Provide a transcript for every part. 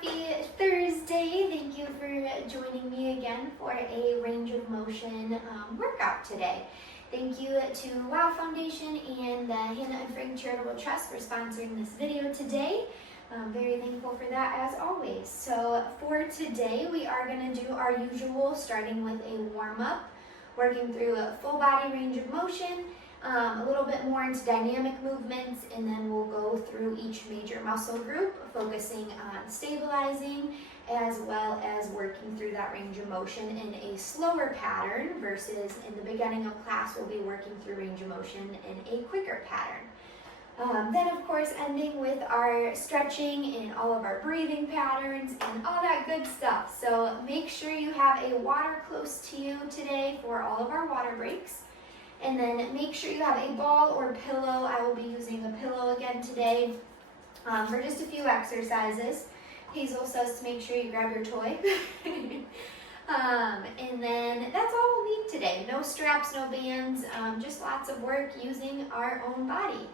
Happy Thursday. Thank you for joining me again for a range of motion workout today. Thank you to WOW Foundation and the Hannah and Frank Charitable Trust for sponsoring this video today. I'm very thankful for that as always. So for today, we are going to do our usual, starting with a warm-up, working through a full body range of motion, a little bit more into dynamic movements, and then we'll go through each major muscle group, focusing on stabilizing as well as working through that range of motion in a slower pattern versus in the beginning of class we'll be working through range of motion in a quicker pattern. Then of course ending with our stretching and all of our breathing patterns and all that good stuff. So make sure you have a water close to you today for all of our water breaks. And then make sure you have a ball or pillow. I will be using a pillow again today for just a few exercises. Hazel says to make sure you grab your toy. And then that's all we'll need today. No straps, no bands, just lots of work using our own body.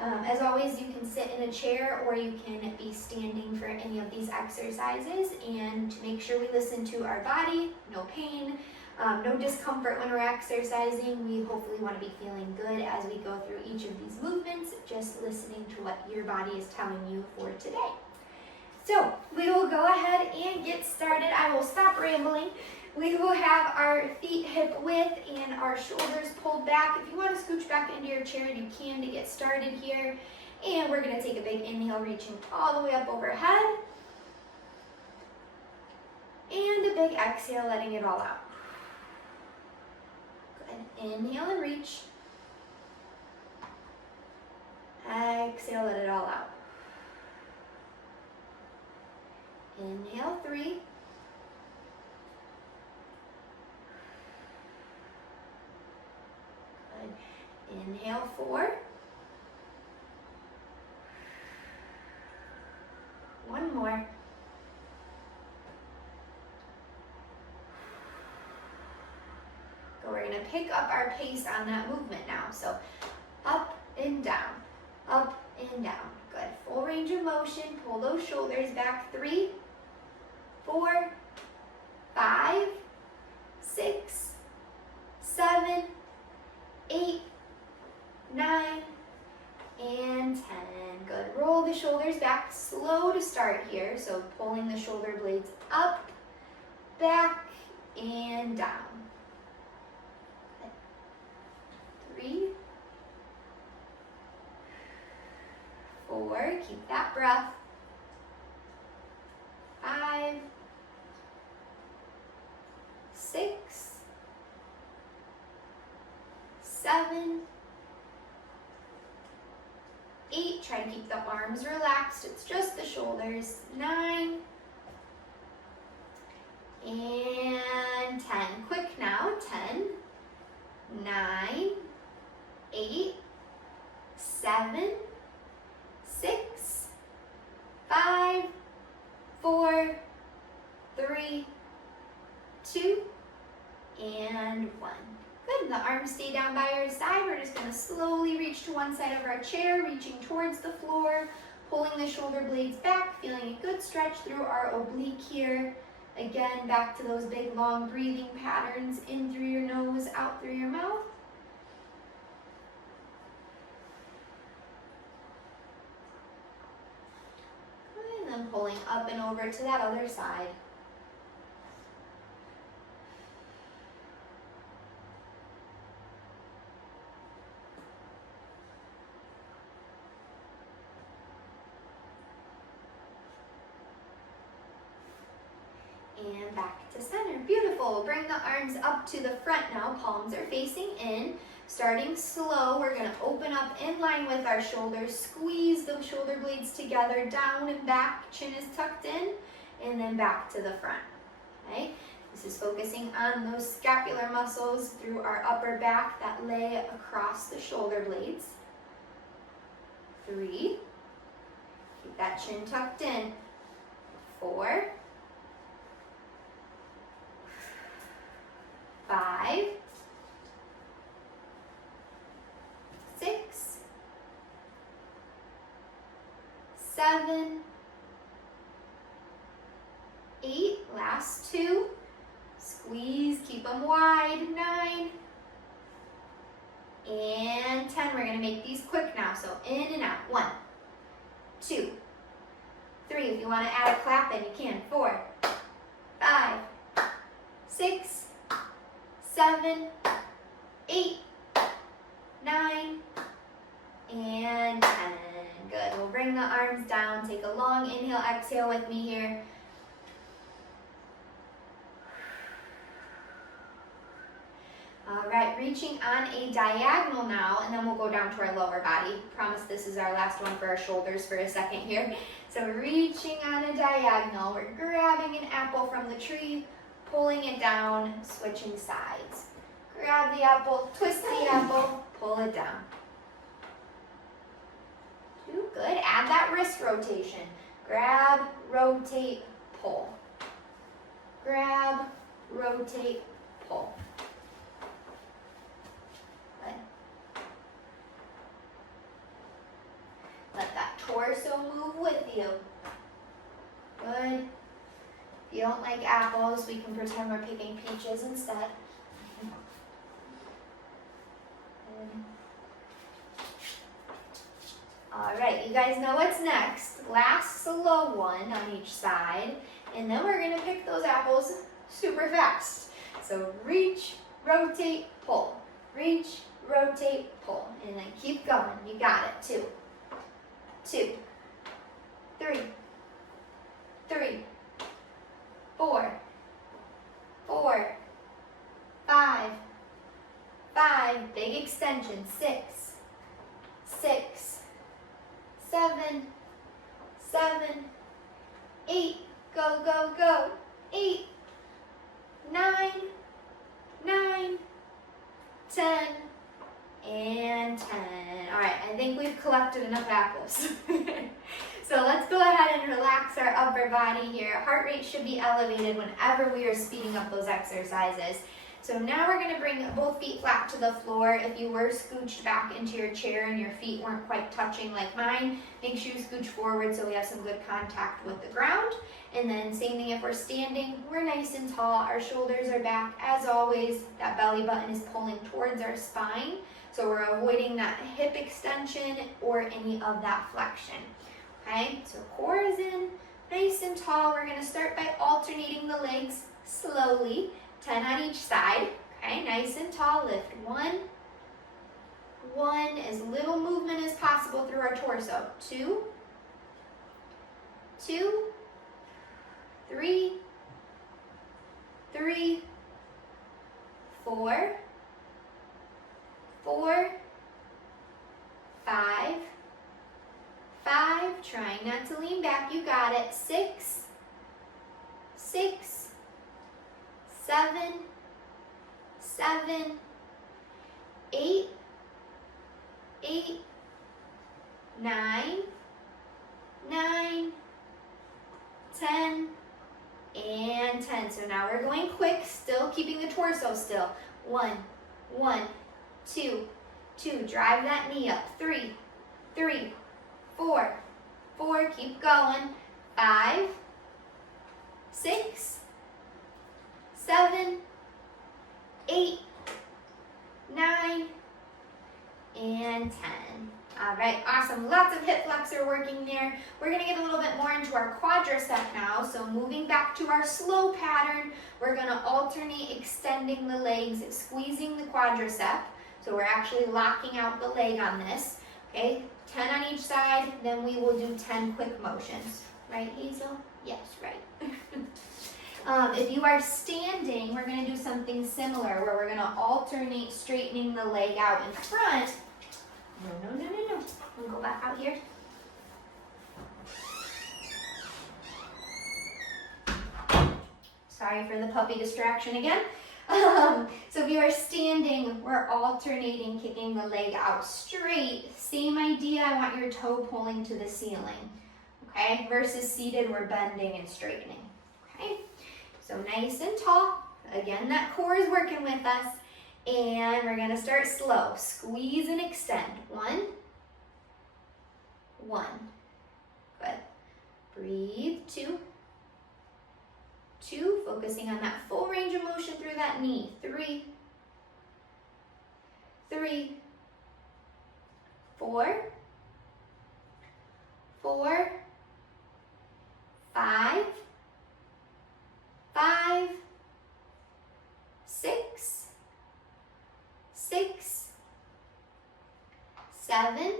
As always, you can sit in a chair or you can be standing for any of these exercises. And to make sure we listen to our body, no pain, no discomfort when we're exercising. We hopefully want to be feeling good as we go through each of these movements, just listening to what your body is telling you for today. So we will go ahead and get started. I will stop rambling. We will have our feet hip width and our shoulders pulled back. If you want to scooch back into your chair, you can to get started here. And we're going to take a big inhale, reaching all the way up overhead. And a big exhale, letting it all out. Good. Inhale and reach. Exhale, let it all out. Inhale, 3. Good. Inhale, 4. One more. We're going to pick up our pace on that movement now. So up and down, up and down. Good. Full range of motion. Pull those shoulders back. 3, 4, 5, 6, 7, 8, 9, and 10. Good. Roll the shoulders back. Slow to start here. So pulling the shoulder blades up, back, and down. 3, 4, keep that breath. 5, 6, 7, 8, try to keep the arms relaxed, it's just the shoulders. 9, and 10. Quick now. 10, 9, 8, 7, 6, 5, 4, 3, 2, and 1. Good. The arms stay down by your side. We're just going to slowly reach to one side of our chair, reaching towards the floor, pulling the shoulder blades back, feeling a good stretch through our oblique here. Again, back to those big long breathing patterns, in through your nose, out through your mouth. And then pulling up and over to that other side. And back to center. Beautiful. Bring the arms up to the front now. Palms are facing in. Starting slow, we're going to open up in line with our shoulders. Squeeze those shoulder blades together, down and back. Chin is tucked in, and then back to the front. Okay? This is focusing on those scapular muscles through our upper back that lay across the shoulder blades. 3. Keep that chin tucked in. 4. 5, 6, 7, keep them wide. 9 and 10. We're gonna make these quick now, so in and out. 1, 2, 3. If you wanna add a clap in, you can. 4, 5, 6, 7, 8, 9, and 10. Good. We'll bring the arms down. Take a long inhale, exhale with me here. All right, reaching on a diagonal now, and then we'll go down to our lower body. Promise this is our last one for our shoulders for a second here. So reaching on a diagonal, we're grabbing an apple from the tree, pulling it down, switching sides. Grab the apple, twist the apple, pull it down. 2, good. Add that wrist rotation. Grab, rotate, pull. Grab, rotate, pull. Good. Let that torso move with you. Good. If you don't like apples, we can pretend we're picking peaches instead. Good. All right, you guys know what's next. Last slow one on each side, and then we're gonna pick those apples super fast. So reach, rotate, pull. Reach, rotate, pull. And then keep going. You got it. 2, 2, 3, 3, 4, 4, 5, 5. Big extension. 6, 6, 7, 7, 8, go, go, go. 8, 9, 9, 10, and 10. All right, I think we've collected enough apples. So let's go ahead and relax our upper body here. Heart rate should be elevated whenever we are speeding up those exercises. So now we're gonna bring both feet flat to the floor. If you were scooched back into your chair and your feet weren't quite touching like mine, make sure you scooch forward so we have some good contact with the ground. And then same thing if we're standing, we're nice and tall, our shoulders are back. As always, that belly button is pulling towards our spine. So we're avoiding that hip extension or any of that flexion. Okay, so core is in, nice and tall. We're gonna start by alternating the legs slowly. 10 on each side. Okay, nice and tall. Lift 1, 1, as little movement as possible through our torso. 2, 2, 3, 3, 4, 4, 5, 5. Trying not to lean back. You got it. 6, 6, 7, 7, 8, 8, 9, 9, 10, and 10. So now we're going quick, still keeping the torso still. 1, 1, 2, 2. Drive that knee up. 3, 3, 4, 4. Keep going. 5, 6, 7, 8, 9, and 10. All right, awesome. Lots of hip flexor working there. We're gonna get a little bit more into our quadricep now. So moving back to our slow pattern, we're gonna alternate extending the legs, squeezing the quadricep. So we're actually locking out the leg on this. Okay, 10 on each side, then we will do 10 quick motions. Right, Hazel? Yes, right. If you are standing, we're going to do something similar where we're going to alternate straightening the leg out in front. No. We'll go back out here. Sorry for the puppy distraction again. So if you are standing, we're alternating kicking the leg out straight. Same idea, I want your toe pulling to the ceiling. Okay, versus seated, we're bending and straightening. Okay. So nice and tall. Again, that core is working with us. And we're gonna start slow. Squeeze and extend. 1, 1. Good. Breathe. 2, 2. Focusing on that full range of motion through that that knee. 3, 3, 4, 4, 5, 5, 6, 6, 7,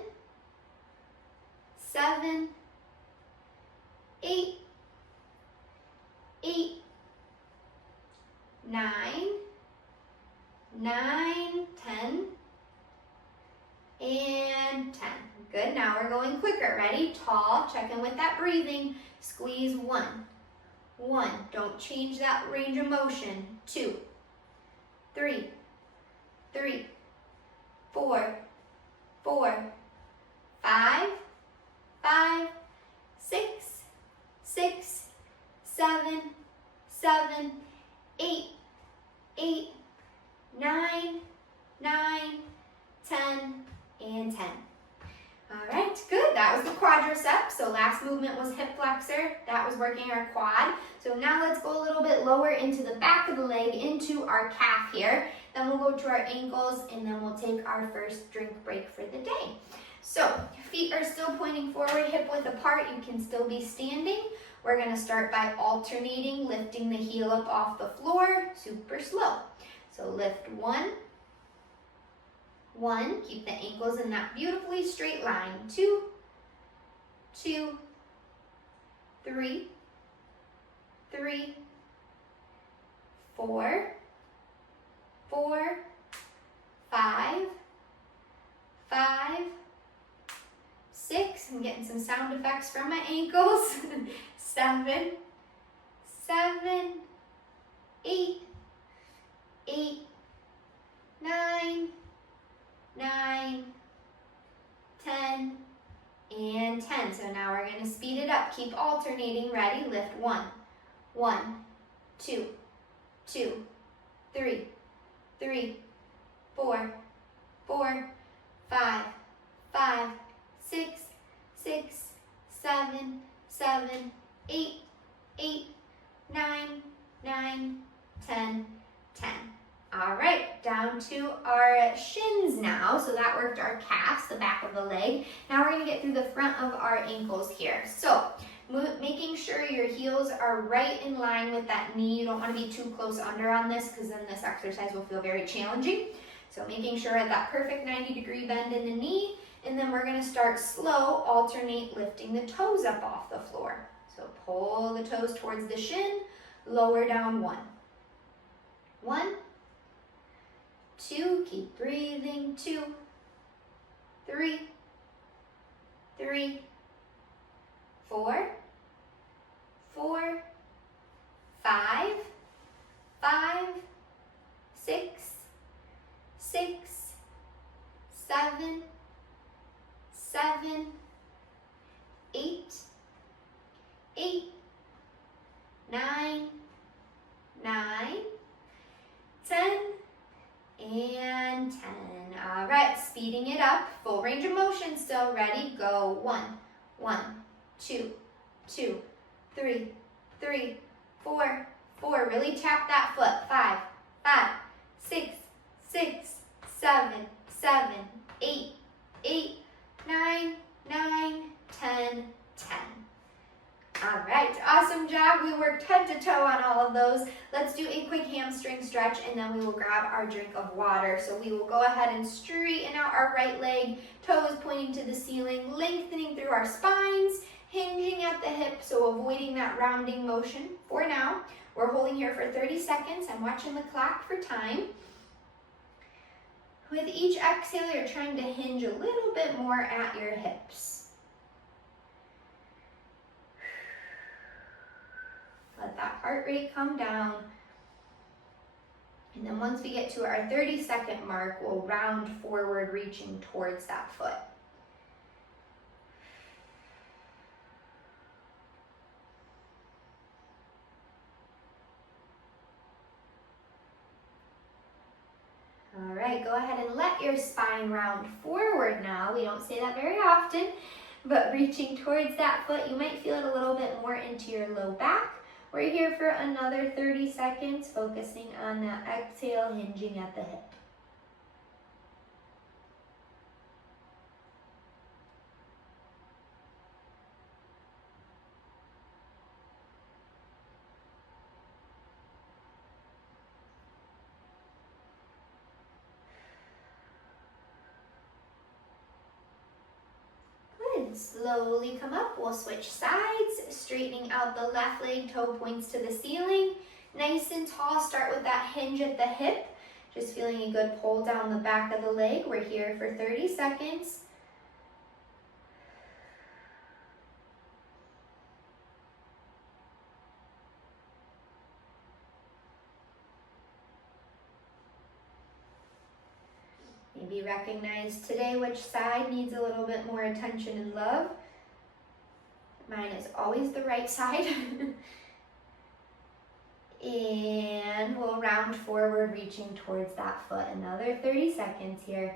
7, 8, 8, 9, 9, 10, and 10. Good, now we're going quicker. Ready? Tall, check in with that breathing. Squeeze 1, 1. Don't change that range of motion. 2, 3, 3, 4, 4, 5, 5, 6, 6, 7, 7, 8, 8, 9, 9, 10, and 10. All right, good. That was the quadricep. So last movement was hip flexor. That was working our quad. So now let's go a little bit lower into the back of the leg, into our calf here. Then we'll go to our ankles, and then we'll take our first drink break for the day. So feet are still pointing forward, hip width apart. You can still be standing. We're going to start by alternating, lifting the heel up off the floor, super slow. So lift 1, 1, keep the ankles in that beautifully straight line. 2, 2, 3, 3, 4, 4, 5, 5, 6. I'm getting some sound effects from my ankles. 7, 7, 8, 8, 9, 9, 10, and 10. So now we're going to speed it up. Keep alternating. Ready? Lift 1, 1, 2, 2, 3, 3, 4, 4, 5, 5, 6, 6, 7, 7, 8, 8, 9, 9, 10, 10. All right, down to our shins now. So that worked our calves, the back of the leg. Now we're going to get through the front of our ankles here. So making sure your heels are right in line with that knee. You don't want to be too close under on this, because then this exercise will feel very challenging. So making sure at that perfect 90-degree bend in the knee. And then we're going to start slow, alternate lifting the toes up off the floor. So pull the toes towards the shin, lower down 1. 1, 2, keep breathing. 2, 3, 3, 4, 4, 5, 5, 6, 6, 7, 7, 8, 8, 9, 9, 10, and 10. All right, speeding it up. Full range of motion still. Ready? Go. 1, 1, 2, 2, 3, 3, 4, 4. Really tap that foot. 5, 5, 6, 6, 7, 7, 8, 8, 9, 9, 10, 10. All right, awesome job. We worked head to toe on all of those. Let's do a quick hamstring stretch, and then we will grab our drink of water. So we will go ahead and straighten out our right leg, toes pointing to the ceiling, lengthening through our spines, hinging at the hip, so avoiding that rounding motion. For now, we're holding here for 30 seconds. I'm watching the clock for time. With each exhale, you're trying to hinge a little bit more at your hips. Let that heart rate come down. And then once we get to our 30-second mark, we'll round forward, reaching towards that foot. All right, go ahead and let your spine round forward now. We don't say that very often, but reaching towards that foot, you might feel it a little bit more into your low back. We're here for another 30 seconds, focusing on that exhale, hinging at the hip. Slowly come up, we'll switch sides, straightening out the left leg, toe points to the ceiling. Nice and tall, start with that hinge at the hip. Just feeling a good pull down the back of the leg. We're here for 30 seconds. Maybe recognize today which side needs a little bit more attention and love. Mine is always the right side. And we'll round forward, reaching towards that foot. Another 30 seconds here.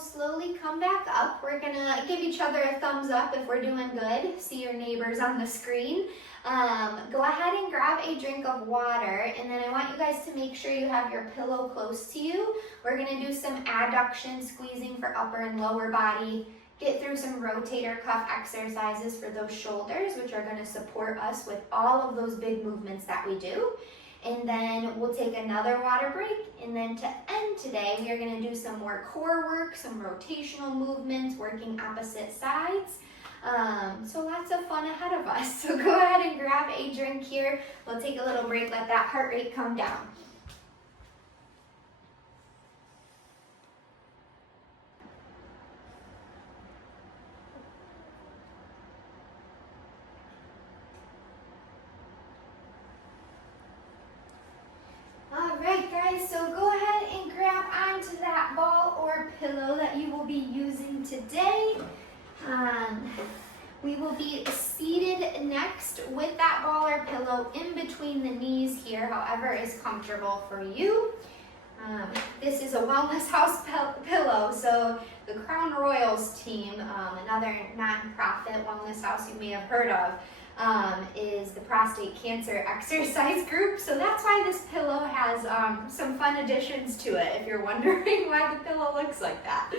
Slowly come back up. We're gonna give each other a thumbs up if we're doing good. See your neighbors on the screen. Go ahead and grab a drink of water, and then I want you guys to make sure you have your pillow close to you. We're gonna do some adduction, squeezing for upper and lower body. Get through some rotator cuff exercises for those shoulders, which are gonna support us with all of those big movements that we do. And then we'll take another water break, and then to end today, we are going to do some more core work, some rotational movements, working opposite sides. So lots of fun ahead of us. So go ahead and grab a drink here. We'll take a little break, let that heart rate come down. So go ahead and grab onto that ball or pillow that you will be using today. We will be seated next with that ball or pillow in between the knees here, however is comfortable for you. This is a Wellness House pillow, so the Crown Royals team, another nonprofit wellness house you may have heard of, is the prostate cancer exercise group. So that's why this pillow has some fun additions to it, if you're wondering why the pillow looks like that.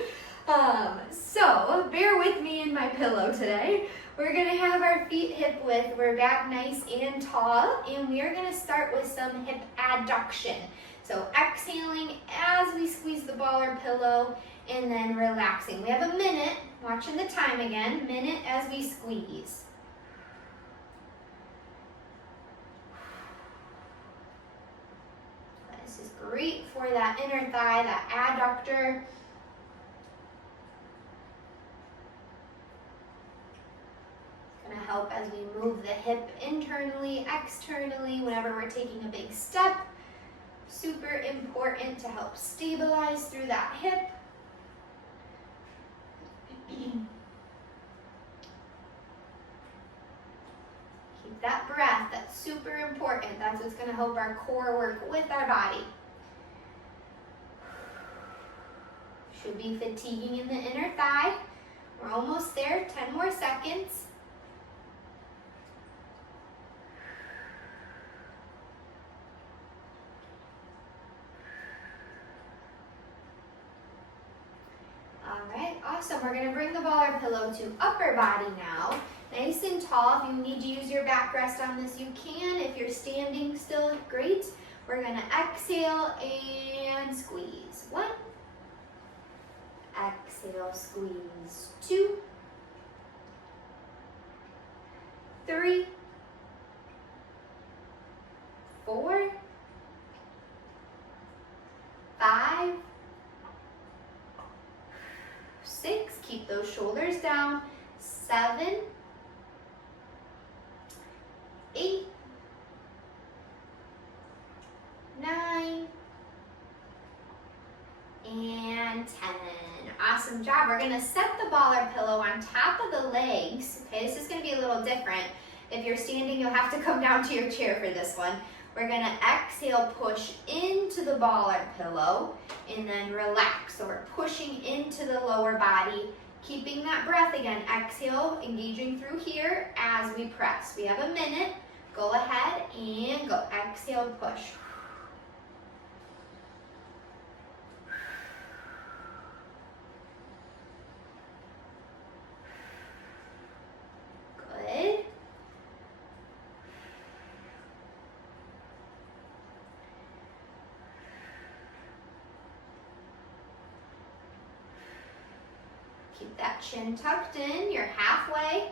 So bear with me in my pillow today. We're gonna have our feet hip width. We're back nice and tall, and we are gonna start with some hip adduction. So exhaling as we squeeze the ball or pillow, and then relaxing. We have a minute, watching the time again, minute as we squeeze. This is great for that inner thigh, that adductor. It's gonna help as we move the hip internally, externally, whenever we're taking a big step. Super important to help stabilize through that hip. Keep that breath, that's super important. That's what's gonna help our core work with our body. Should be fatiguing in the inner thigh. We're almost there, 10 more seconds. Awesome. We're going to bring the ball or pillow to upper body now. Nice and tall. If you need to use your backrest on this, you can. If you're standing still, great. We're going to exhale and squeeze. 1. Exhale, squeeze. 2. 3. 4. 5. 6, keep those shoulders down. 7, 8, 9, and 10. Awesome. awesome job. We're gonna set the ball or pillow on top of the legs. Okay, this is gonna be a little different. If you're standing, you'll have to come down to your chair for this one. We're gonna exhale, push into the ball or pillow, and then relax. So we're pushing into the lower body, keeping that breath again. Exhale, engaging through here as we press. We have a minute. Go ahead and go. Exhale, push. Good. Keep that chin tucked in. You're halfway.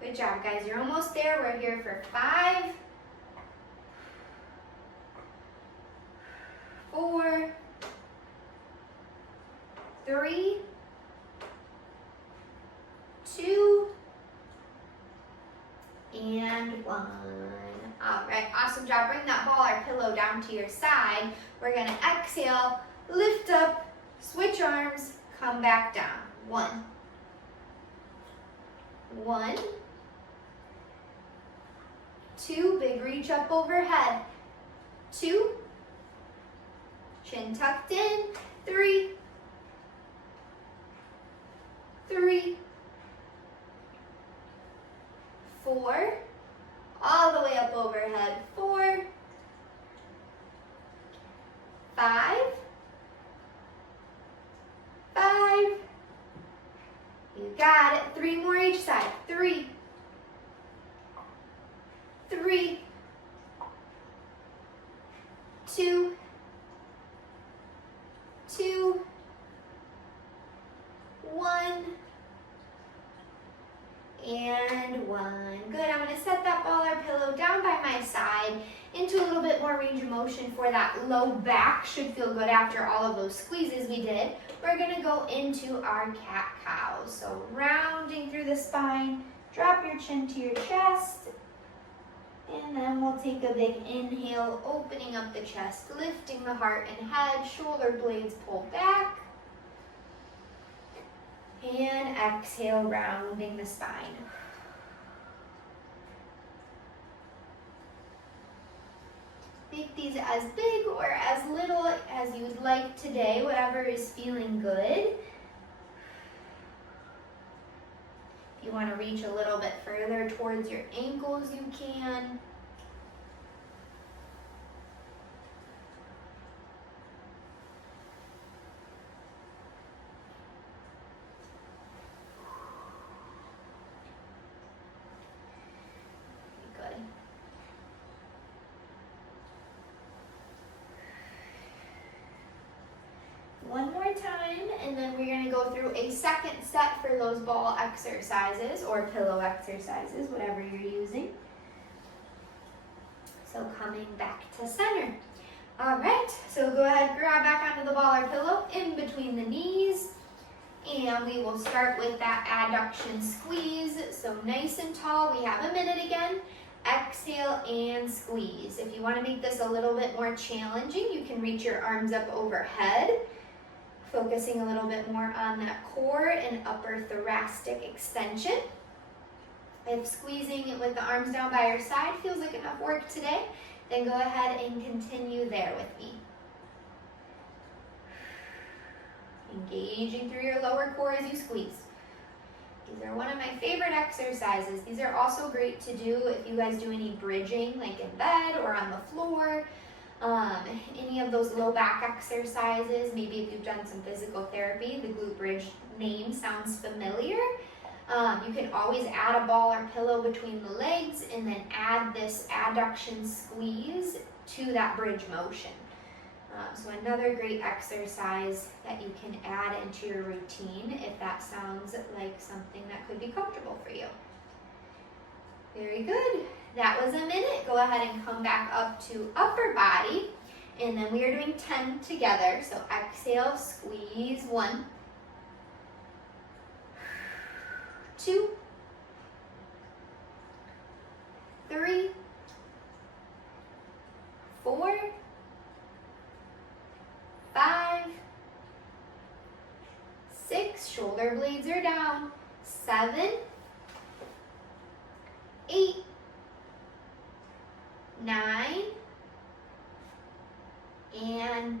Good job, guys. You're almost there. We're here for 5, 4, 3, 2, and 1. All right, awesome job. Bring that ball or pillow down to your side. We're gonna exhale, lift up, switch arms, come back down. 1, 1, 2, big reach up overhead. 2, chin tucked in. 3, 3, 4, all the way up overhead. 4, 5, 5, you got it. 3 more each side. 3, 3, 2, 2, 1, and 1. Good. I'm going to set that ball or pillow down by my side into a little bit more range of motion for that low back. Should feel good after all of those squeezes we did. We're going to go into our cat-cows. So rounding through the spine, drop your chin to your chest, and then we'll take a big inhale, opening up the chest, lifting the heart and head, shoulder blades pull back. And exhale, rounding the spine. Make these as big or as little as you would like today, whatever is feeling good. If you want to reach a little bit further towards your ankles, you can. Good. One more time, and then we're going to go through a second set for those ball exercises or pillow exercises, whatever you're using. So coming back to center. All right, so go ahead, grab back onto the ball or pillow in between the knees, and we will start with that adduction squeeze. So nice and tall, we have a minute again. Exhale and squeeze. If you want to make this a little bit more challenging, you can reach your arms up overhead, focusing a little bit more on that core and upper thoracic extension. If squeezing it with the arms down by your side feels like enough work today, then go ahead and continue there with me. Engaging through your lower core as you squeeze. These are one of my favorite exercises. These are also great to do if you guys do any bridging, like in bed or on the floor. Any of those low back exercises, maybe if you've done some physical therapy, the glute bridge name sounds familiar. You can always add a ball or pillow between the legs and then add this adduction squeeze to that bridge motion. So another great exercise that you can add into your routine if that sounds like something that could be comfortable for you. Very good. That was a minute. Go ahead and come back up to upper body. And then we are doing 10 together. So exhale, squeeze 1, 2, 3, 4, 5, 6, shoulder blades are down, 7, 8, 9, and 10.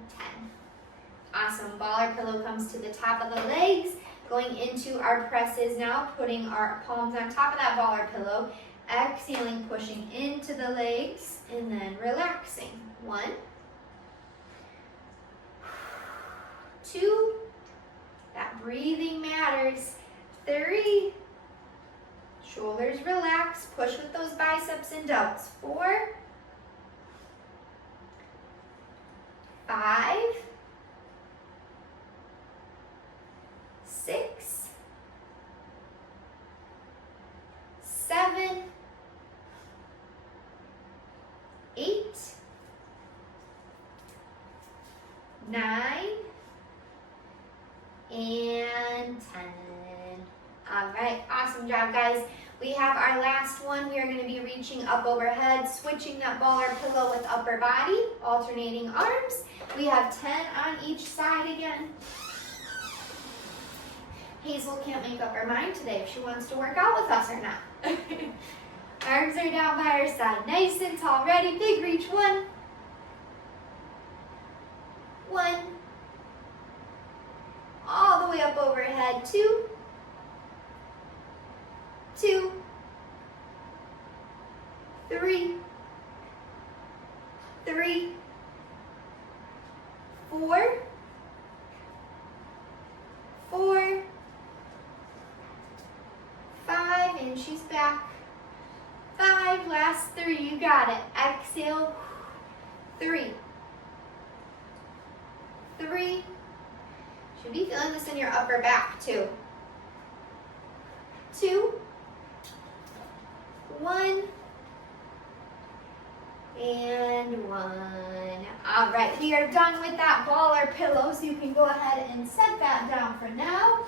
Awesome. Baller pillow comes to the top of the legs. Going into our presses now, putting our palms on top of that baller pillow. Exhaling, pushing into the legs, and then relaxing. 1, 2, that breathing matters. 3, shoulders relax, push with those biceps and delts. 4, 5, 6, 7, 8, 9, and 10. All right, awesome job, guys. We have our last one. We are going to be reaching up overhead, switching that baller pillow with upper body, alternating arms. We have 10 on each side again. Hazel can't make up her mind today if she wants to work out with us or not. Arms are down by her side, nice and tall. Ready, big reach. 1, 1, all the way up overhead. 2, 2, 3, 3, 4, 4, 5, and she's back. 5, last 3, you got it. Exhale, 3, 3. Should be feeling this in your upper back too. 2, 1, and 1. All right, we are done with that baller pillow, so you can go ahead and set that down for now.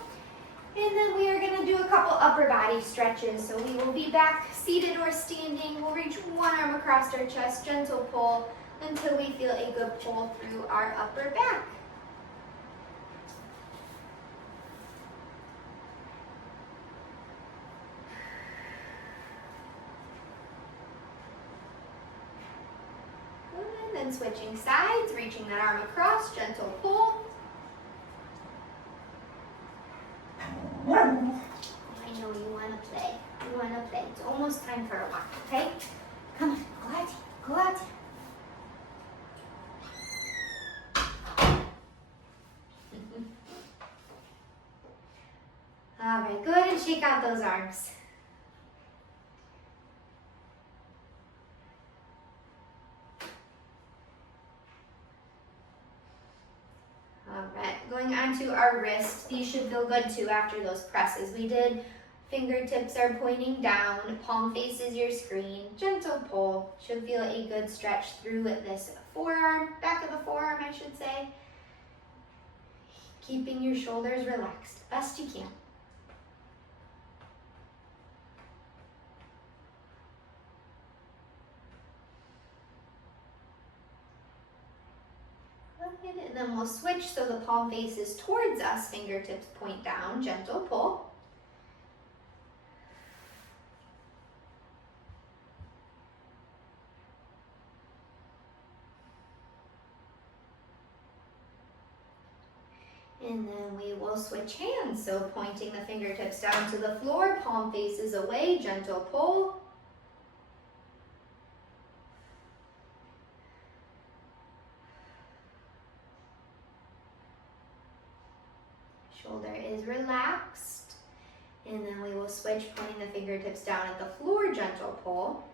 And then we are going to do a couple upper body stretches. So we will be back seated or standing. We'll reach one arm across our chest, gentle pull until we feel a good pull through our upper back. And then switching sides, reaching that arm across, gentle pull. I know you want to play. You want to play. It's almost time for a walk, okay? Come on, go out. Go out. All right, go ahead and shake out those arms. All right, going on to our wrists. These should feel good too after those presses we did. Fingertips are pointing down, palm faces your screen, gentle pull. Should feel a good stretch through this forearm, back of the forearm I should say. Keeping your shoulders relaxed, best you can. And then we'll switch so the palm faces towards us, fingertips point down, gentle pull. And then we will switch hands, so pointing the fingertips down to the floor, palm faces away, gentle pull. Shoulder is relaxed. And then we will switch, pointing the fingertips down at the floor, gentle pull.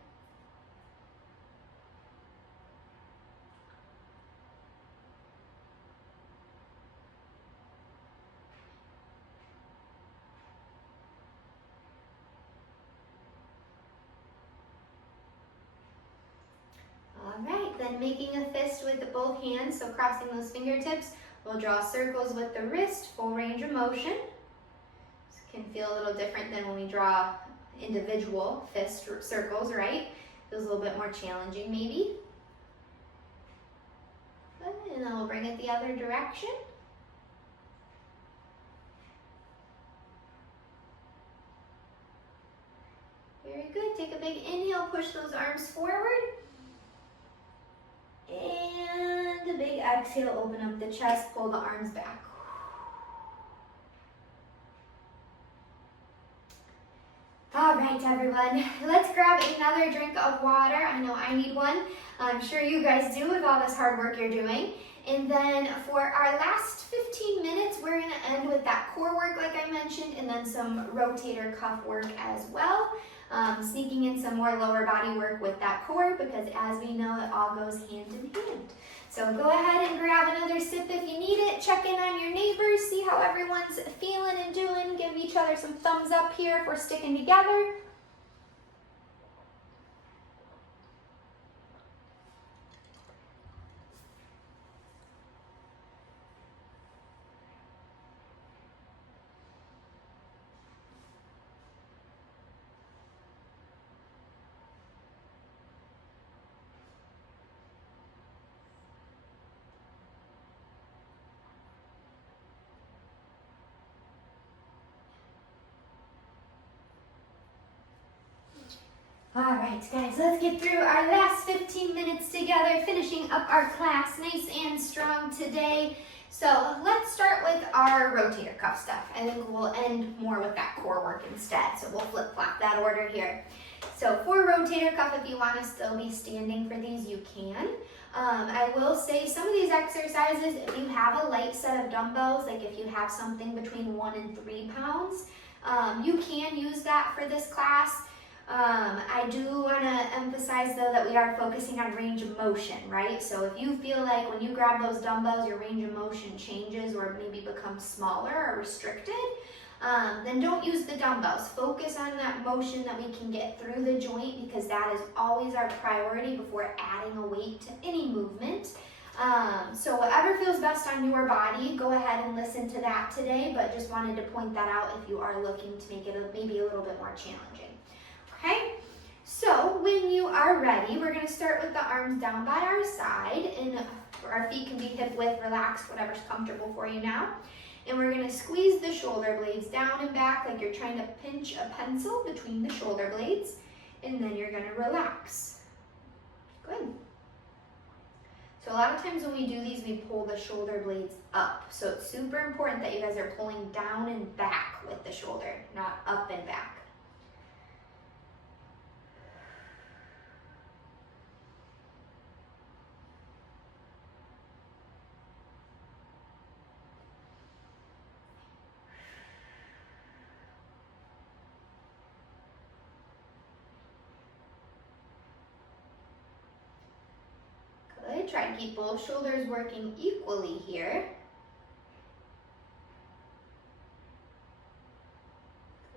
All right, then making a fist with both hands, so crossing those fingertips. We'll draw circles with the wrist, full range of motion. This can feel a little different than when we draw individual fist circles, right? Feels a little bit more challenging maybe. And then we'll bring it the other direction. Very good. Take a big inhale, push those arms forward. And a big exhale, open up the chest, pull the arms back. All right, everyone, let's grab another drink of water. I know I need one. I'm sure you guys do with all this hard work you're doing. And then for our last 15 minutes, we're gonna end with that core work like I mentioned, and then some rotator cuff work as well. Sneaking in some more lower body work with that core, because as we know, it all goes hand in hand. So go ahead and grab another sip if you need it. Check in on your neighbors, see how everyone's feeling and doing. Give each other some thumbs up here if we're sticking together. All right, guys, let's get through our last 15 minutes together, finishing up our class nice and strong today. So let's start with our rotator cuff stuff. I think we'll end more with that core work instead. So we'll flip-flop that order here. So for rotator cuff, if you want to still be standing for these, you can. I will say some of these exercises, if you have a light set of dumbbells, like if you have something between 1 and 3 pounds, you can use that for this class. I do want to emphasize though that we are focusing on range of motion, right? So if you feel like when you grab those dumbbells, your range of motion changes or maybe becomes smaller or restricted, then don't use the dumbbells. Focus on that motion that we can get through the joint, because that is always our priority before adding a weight to any movement. So whatever feels best on your body, go ahead and listen to that today, but just wanted to point that out if you are looking to make it maybe a little bit more challenging. Okay, so when you are ready, we're going to start with the arms down by our side, and our feet can be hip width, relaxed, whatever's comfortable for you now. And we're going to squeeze the shoulder blades down and back like you're trying to pinch a pencil between the shoulder blades, and then you're going to relax. Good. So a lot of times when we do these, we pull the shoulder blades up. So it's super important that you guys are pulling down and back with the shoulder, not up and back. Try to keep both shoulders working equally here.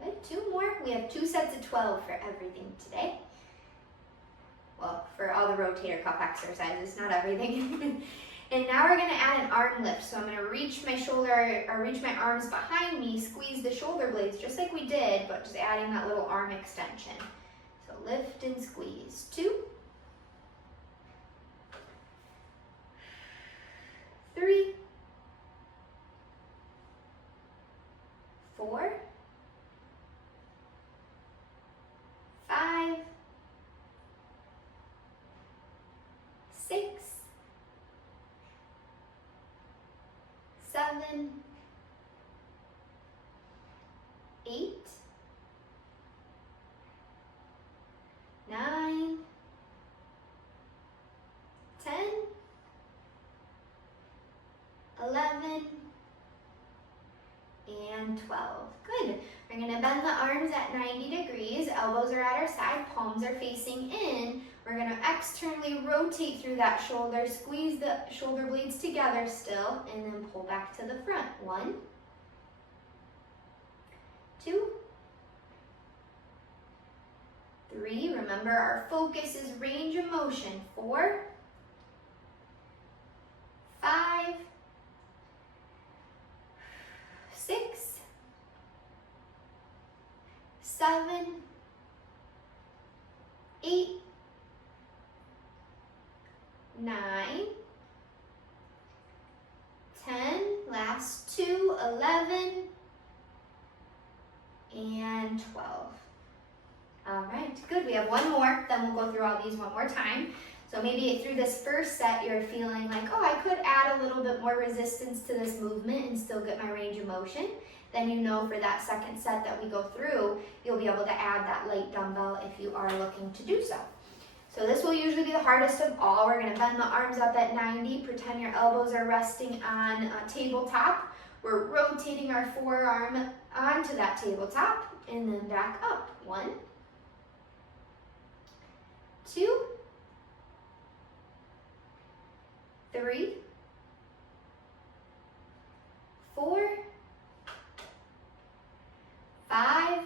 Good, 2 more. We have 2 sets of 12 for everything today. Well, for all the rotator cuff exercises, not everything. And now we're going to add an arm lift. So I'm going to reach my shoulder, or reach my arms behind me, squeeze the shoulder blades just like we did, but just adding that little arm extension. So lift and squeeze. 2. 3, 4, 5, 6, 7, 8, 9, 10, 11, and 12. Good. We're going to bend the arms at 90 degrees. Elbows are at our side, palms are facing in. We're going to externally rotate through that shoulder, squeeze the shoulder blades together still, and then pull back to the front. 1, 2, 3. Remember, our focus is range of motion. 4, 7, 8, 9, 10, last 2, 11, and 12. All right, good. We have one more, then we'll go through all these one more time. So maybe through this first set, you're feeling like, oh, I could add a little bit more resistance to this movement and still get my range of motion. Then you know for that second set that we go through, you'll be able to add that light dumbbell if you are looking to do so. So this will usually be the hardest of all. We're gonna bend the arms up at 90, pretend your elbows are resting on a tabletop. We're rotating our forearm onto that tabletop and then back up. 1, 2, 3, 4, 5,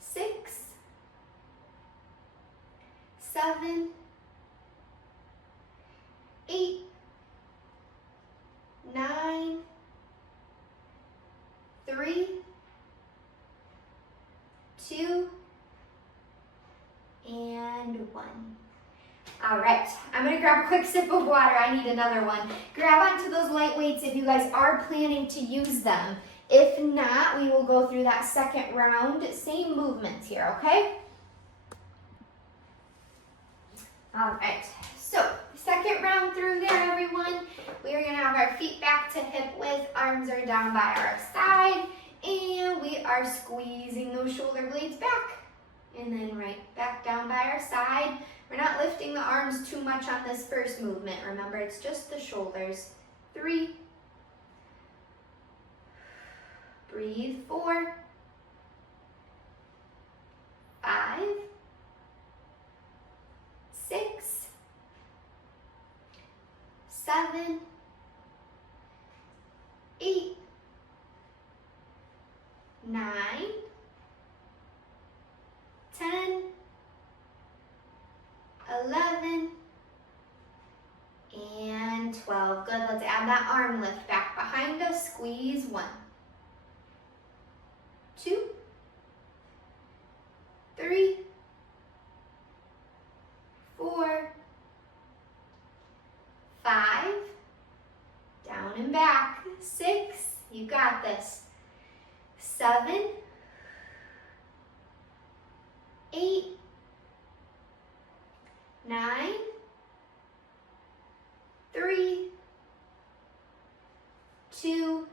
6, 7, 8, 9, 3, 2, and 1. All right, I'm gonna grab a quick sip of water. I need another one. Grab onto those light weights if you guys are planning to use them. If not, we will go through that second round. Same movements here, okay? All right, so second round through there, everyone. We are gonna have our feet back to hip width, arms are down by our side, and we are squeezing those shoulder blades back. And then right back down by our side. We're not lifting the arms too much on this first movement. Remember, it's just the shoulders. 3. Breathe. 4. 5. 6. 7. 8. 9. 10. 11, and 12. Good, let's add that arm lift back behind us. Squeeze. 1, 2, 3, 4, 5, down and back. 6, you got this. 7, 8, 9, 3, 2,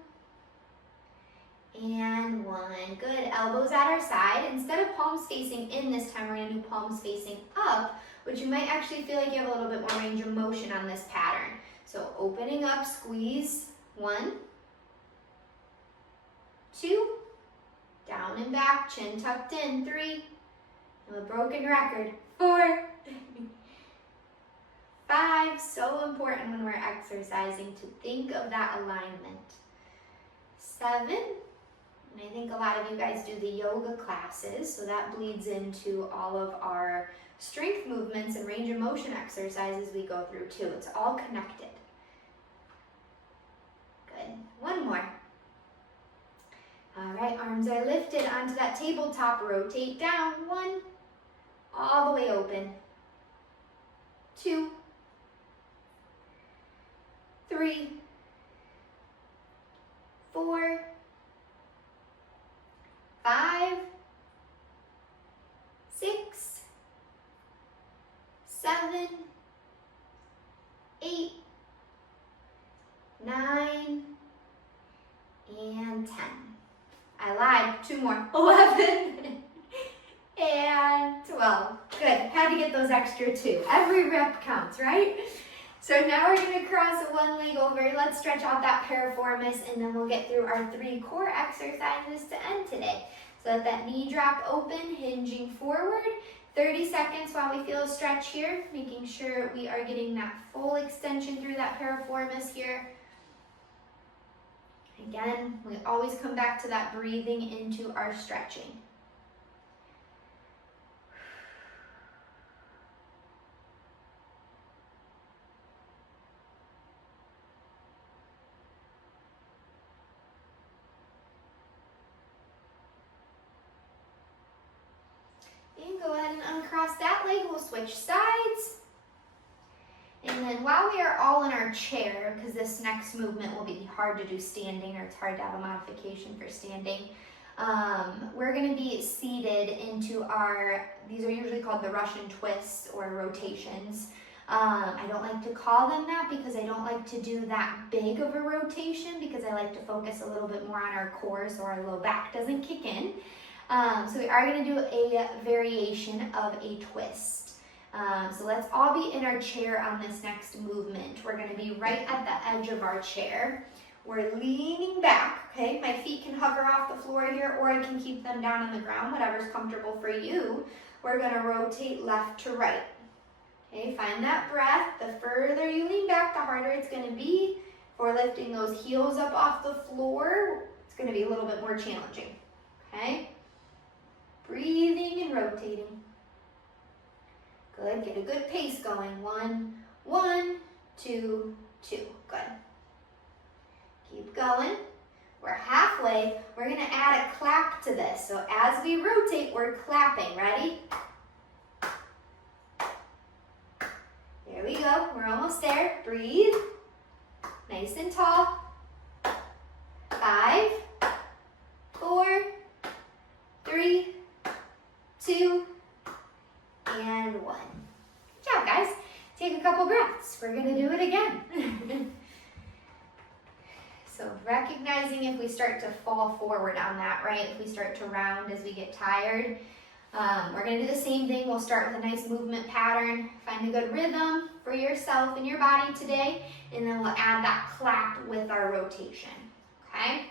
and 1. Good, elbows at our side. Instead of palms facing in this time, we're gonna do palms facing up, which you might actually feel like you have a little bit more range of motion on this pattern. So opening up, squeeze. 1, 2, down and back, chin tucked in. 3, and a broken record. 4, 5, so important when we're exercising to think of that alignment. 7, and I think a lot of you guys do the yoga classes, so that bleeds into all of our strength movements and range of motion exercises we go through too. It's all connected. Good, 1 more. All right, arms are lifted onto that tabletop, rotate down. 1, all the way open. 2, 3, 4, 5, 6, 7, 8, 9, and 10. I lied, 2 more. 11 and 12. Good, had to get those extra 2. Every rep counts, right? So now we're gonna cross one leg over. Let's stretch out that piriformis, and then we'll get through our 3 core exercises to end today. So let that knee drop open, hinging forward. 30 seconds while we feel a stretch here, making sure we are getting that full extension through that piriformis here. Again, we always come back to that breathing into our stretching. across that leg, we'll switch sides. And then while we are all in our chair, because this next movement will be hard to do standing, or it's hard to have a modification for standing, we're going to be seated into these are usually called the Russian twists or rotations. I don't like to call them that because I don't like to do that big of a rotation, because I like to focus a little bit more on our core so our low back doesn't kick in. So we are going to do a variation of a twist. So let's all be in our chair on this next movement. We're going to be right at the edge of our chair. We're leaning back, okay? My feet can hover off the floor here, or I can keep them down on the ground, whatever's comfortable for you. We're going to rotate left to right. Okay, find that breath. The further you lean back, the harder it's going to be. For lifting those heels up off the floor, it's going to be a little bit more challenging. Okay? Breathing and rotating. Good. Get a good pace going. 1, 1, 2, 2. Good. Keep going. We're halfway. We're going to add a clap to this. So as we rotate, we're clapping. Ready? There we go. We're almost there. Breathe. Nice and tall. 5, 4, 3, 2, and 1. Good job, guys. Take a couple breaths. We're going to do it again. So recognizing if we start to fall forward on that, right? If we start to round as we get tired. We're going to do the same thing. We'll start with a nice movement pattern. Find a good rhythm for yourself and your body today. And then we'll add that clap with our rotation. Okay?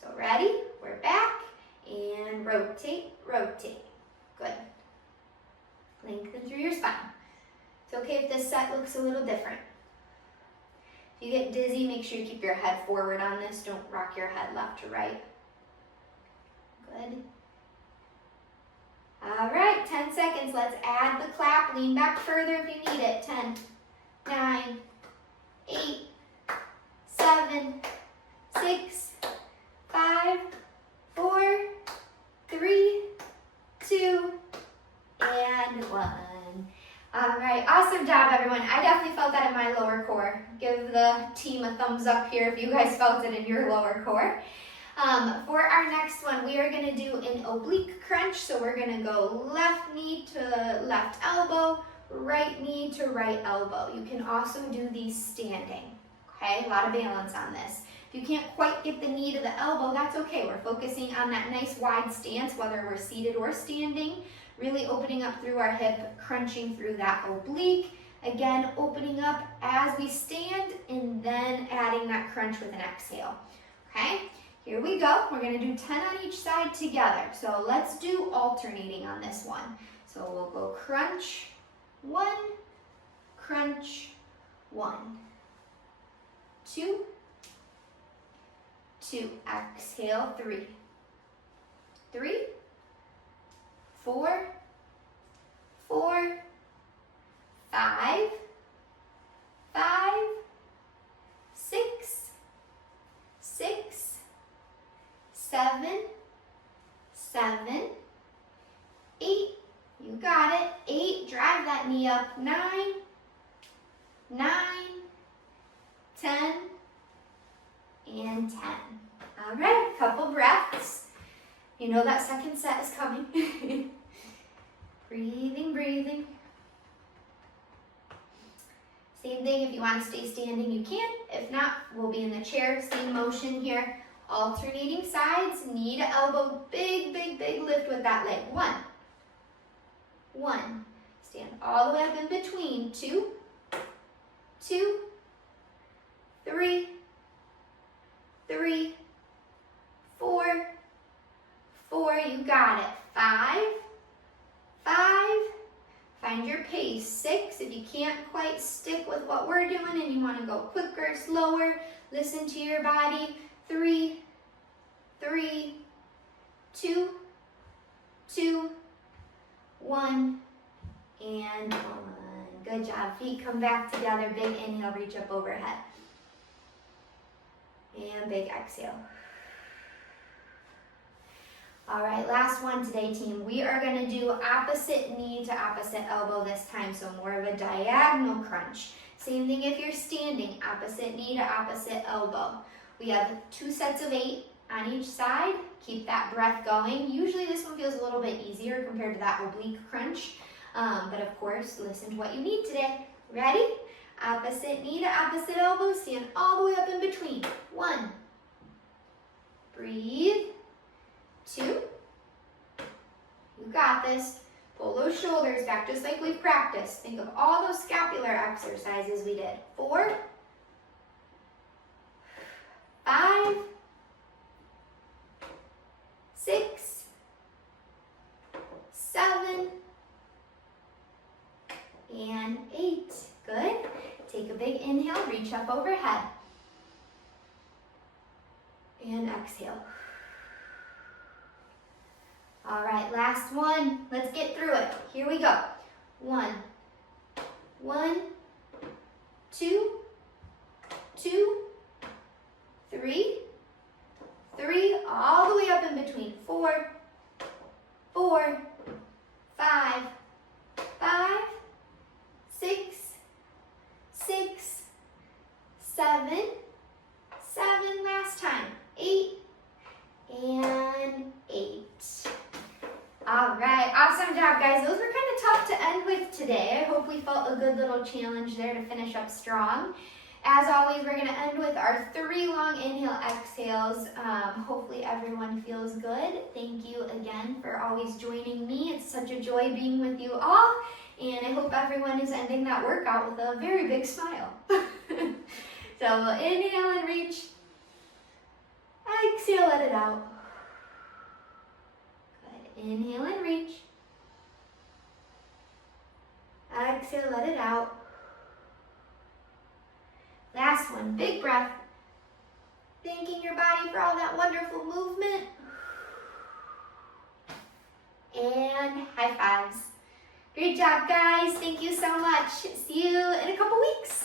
So ready? We're back. And rotate, rotate. Good. Lengthen through your spine. It's okay if this set looks a little different. If you get dizzy, make sure you keep your head forward on this. Don't rock your head left to right. Good. All right, 10 seconds. Let's add the clap. Lean back further if you need it. 10, 9, 8, 7, 6, 5, 4, 3, 2, and 1. All right, awesome job, everyone. I definitely felt that in my lower core. Give the team a thumbs up here if you guys felt it in your lower core. For our next one, we are going to do an oblique crunch. So we're going to go left knee to left elbow, right knee to right elbow. You can also do these standing. Okay, a lot of balance on this. If you can't quite get the knee to the elbow, that's okay. We're focusing on that nice wide stance, whether we're seated or standing. Really opening up through our hip, crunching through that oblique. Again, opening up as we stand, and then adding that crunch with an exhale. Okay, here we go. We're going to do 10 on each side together. So let's do alternating on this one. So we'll go crunch, 1, crunch, 1, 2, 2, exhale, 3, 3, 4, 4, 5, 5, 6, 6, 7, 7, 8, you got it, 8, drive that knee up, 9, 9, 10, and 10. All right, couple breaths. You know that second set is coming. Breathing, breathing. Same thing, if you want to stay standing, you can. If not, we'll be in the chair. Same motion here. Alternating sides, knee to elbow. Big, big, big lift with that leg. 1. 1. Stand all the way up in between. 2. 2. 3. 3. 4. 4, you got it. 5, 5, find your pace. 6, if you can't quite stick with what we're doing and you want to go quicker, slower, listen to your body. 3, 3, 2, 2, 1, and 1. Good job. Feet come back together. Big inhale, reach up overhead. And big exhale. All right, last one today, team. We are going to do opposite knee to opposite elbow this time, so more of a diagonal crunch. Same thing if you're standing, opposite knee to opposite elbow. We have 2 sets of 8 on each side. Keep that breath going. Usually this one feels a little bit easier compared to that oblique crunch, but of course, listen to what you need today. Ready? Opposite knee to opposite elbow, stand all the way up in between. 1. Breathe. 2. You got this. Pull those shoulders back just like we've practiced. Think of all those scapular exercises we did. 4. 5. 6. 7. And 8. Good. Take a big inhale, reach up overhead. And exhale. All right, last one. Let's get through it. Here we go. 1. 1, 2, 2, 3, 3, all the way up in between. 4, 4, 5, 5, 6, 6, 7, 7, last time. 8, and 8. All right, awesome job, guys. Those were kind of tough to end with today. I hope we felt a good little challenge there to finish up strong. As always, we're going to end with our 3 long inhale exhales. Hopefully everyone feels good. Thank you again for always joining me. It's such a joy being with you all, and I hope everyone is ending that workout with a very big smile. So we'll inhale and reach. Exhale, let it out. Good. Inhale and reach. Exhale, let it out. Last one, big breath. Thanking your body for all that wonderful movement. And high fives. Great job, guys. Thank you so much. See you in a couple weeks.